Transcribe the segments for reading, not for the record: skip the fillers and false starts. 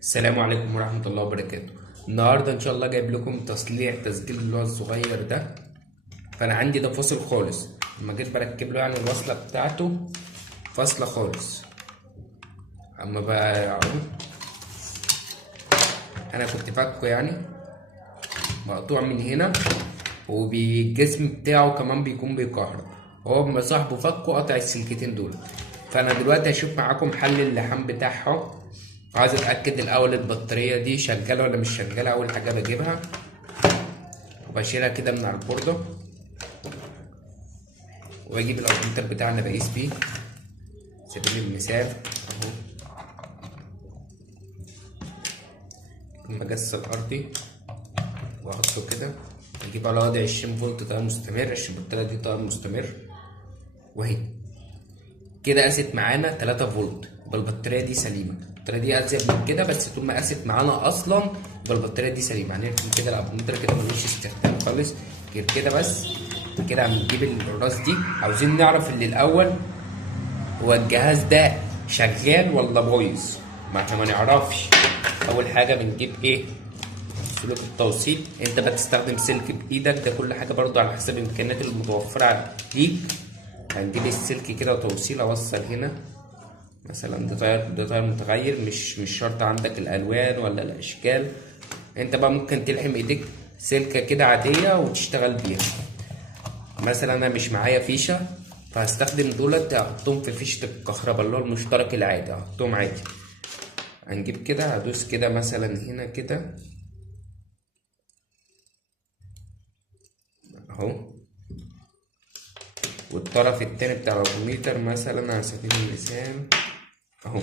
السلام عليكم ورحمة الله وبركاته. النهاردة إن شاء الله جايب لكم تسجيل اللي هو الصغير ده. فأنا عندي ده فاصل خالص، لما جيت بركب له يعني الوصلة بتاعته فاصلة خالص. أما بقى أنا كنت فاكه يعني مقطوع من هنا، وبالجسم بتاعه كمان بيكون بيكهرب. هو أما صاحبه فكه قطع السلكتين دول. فأنا دلوقتي هشوف معاكم حل اللحام بتاعها. عايز اتاكد الاول البطاريه دي شغاله ولا مش شغاله. اول حاجه بجيبها وبشيلها كده من على البورده، واجيب الالترنتر بتاعنا بقيس بيه سبيل المثال اهو المجس الارضي، واحطه كده. اجيب على وضع 20 فولت تيار مستمر عشان البطاريه دي تيار مستمر، وهي كده قاست معانا 3 فولت. يبقى البطاريه دي سليمه. البطاريه دي ازيد من كده، بس طول ما قاست معانا اصلا يبقى البطاريه دي سليمه. هنركن كده الابومتر كده ملوش استخدام خالص غير كده بس. كده هنجيب الراس دي، عاوزين نعرف اللي الاول هو الجهاز ده شغال ولا بايظ. ما احنا ما نعرفش. اول حاجه بنجيب ايه؟ سلوك التوصيل. انت بتستخدم سلك بايدك، ده كل حاجه برضو على حسب الامكانيات المتوفره ليك. هنجيب السلك كده وتوصيل، اوصل هنا مثلا. ده تاير متغير، مش شرط عندك الالوان ولا الاشكال. انت بقى ممكن تلحم ايديك سلكه كده عاديه وتشتغل بيها. مثلا انا مش معايا فيشه، فهستخدم دولت احطهم في فيشه الكهرباء اللي هو المشترك العادي، احطهم عادي. هنجيب كده، هدوس كده مثلا هنا كده اهو. والطرف التاني بتاع الفولتميتر مثلا على سبيل المثال اهو.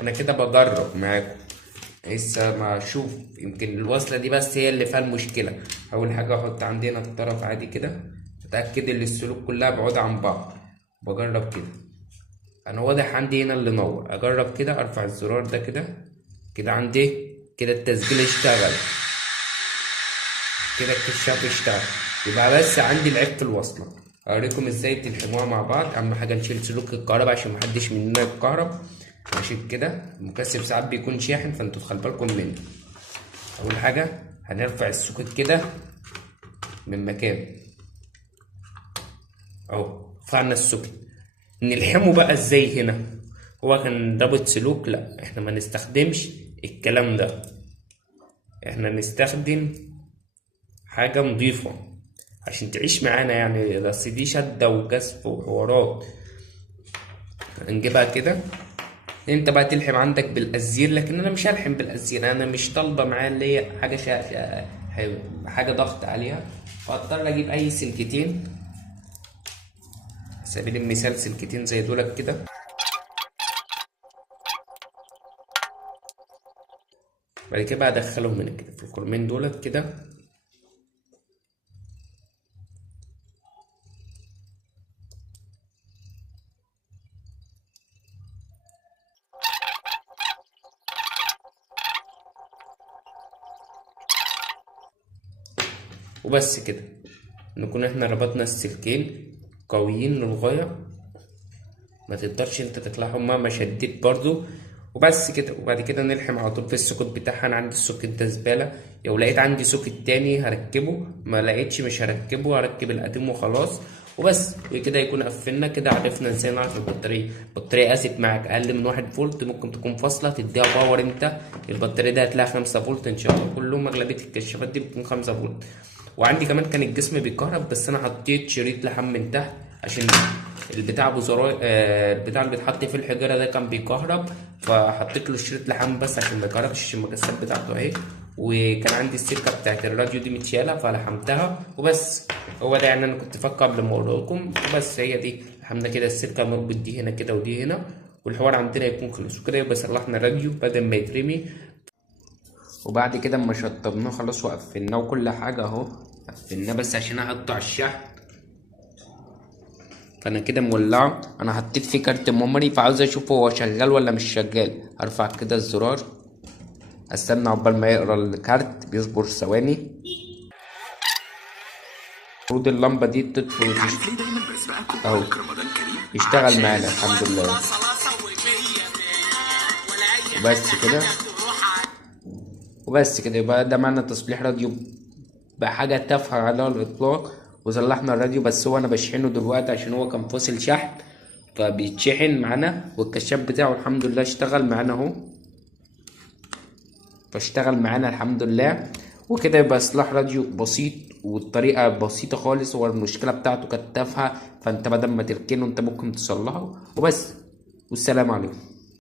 انا كده بجرب معاكم لسه ما اشوف، يمكن الوصله دي بس هي اللي فيها المشكله. اول حاجه احط عندنا الطرف عادي كده، اتاكد ان السلوك كلها بعاد عن بعض. بجرب كده، انا واضح عندي هنا اللي نور. اجرب كده، ارفع الزرار ده كده كده عندي كده التسجيل اشتغل، كده الكشاف اشتغل. يبقى بس عندي العيب في الوصله. اوريكم ازاي تلحموها مع بعض. اهم حاجه نشيل سلوك الكهرباء عشان محدش مننا يتكهرب. ماشي كده. المكثف ساعات بيكون شاحن، فانتوا تخلوا بالكم منه. اول حاجه هنرفع السوكت كده من مكانه اهو. رفعنا السوكت. نلحمه بقى ازاي هنا؟ هو كان رابط سلوك، لا احنا ما نستخدمش الكلام ده. احنا نستخدم حاجه نضيفه عشان تعيش معانا يعني. بس دي شده وجذب وحوارات. هنجيبها كده. انت بقى تلحم عندك بالازير، لكن انا مش هلحم بالازير. انا مش طالبه معايا اللي هي حاجه حاجه ضغط عليها، فاضطر اجيب اي سلكتين. على سبيل المثال سلكتين زي دولت كده. بعد كده بقى ادخلهم هنا كده في الخرمين دولت كده. وبس كده نكون احنا ربطنا السلكين قويين للغايه، ما تقدرش انت تطلعهم مهما شديت برضو. وبس كده. وبعد كده نلحم على طول في السوكت بتاعها. انا عندي السوكت ده زباله. لو لقيت عندي سوكت تاني هركبه، ما لقيتش مش هركبه، هركب القديم وخلاص. وبس. وكده يكون قفلنا كده. عرفنا ازاي نعرف البطاريه قاست معاك اقل من 1 فولت. ممكن تكون فاصله تديها باور انت. البطاريه دي هتلاقيها 5 فولت ان شاء الله. كلهم اغلبيه الكشافات دي بتكون 5 فولت. وعندي كمان كان الجسم بيكهرب، بس انا حطيت شريط لحام من تحت عشان البتاع ابو زراير. البتاع اللي بيتحط في الحجره ده كان بيكهرب، فحطيت له شريط لحام بس عشان ما يكهربش. عشان المكثفات بتاعته اهي. وكان عندي السلكه بتاعت الراديو دي متشاله فلحمتها وبس. هو ده يعني. انا كنت فاكر قبل ما اقول لكم. بس هي دي لحمنا كده السلكه، مربط دي هنا كده ودي هنا، والحوار عندنا يكون خلص. وكده يبقى صلحنا الراديو بدل ما يترمي. وبعد كده اما شطبناه خلاص وقفلناه وكل حاجه اهو. قفلناه بس عشان احطه على الشحن. فانا كده مولعه. انا حطيت فيه كارت ميموري، فعاوز اشوف هو شغال ولا مش شغال. ارفع كده الزرار، استنى عقبال ما يقرا الكارت، بيصبر ثواني. المفروض اللمبه دي تطفي اهو. يشتغل معانا الحمد لله. وبس كده يبقى ده معنى تصليح راديو بحاجة تافهة على الإطلاق. وصلحنا الراديو، بس هو أنا بشحنه دلوقتي عشان هو كان فاصل شحن، فبيتشحن معانا، والكشاف بتاعه الحمد لله اشتغل معانا اهو، فاشتغل معانا الحمد لله. وكده يبقى اصلاح راديو بسيط والطريقة بسيطة خالص. هو المشكلة بتاعته كانت تافهة، فانت بدل ما تركنه انت ممكن تصلحه وبس. والسلام عليكم.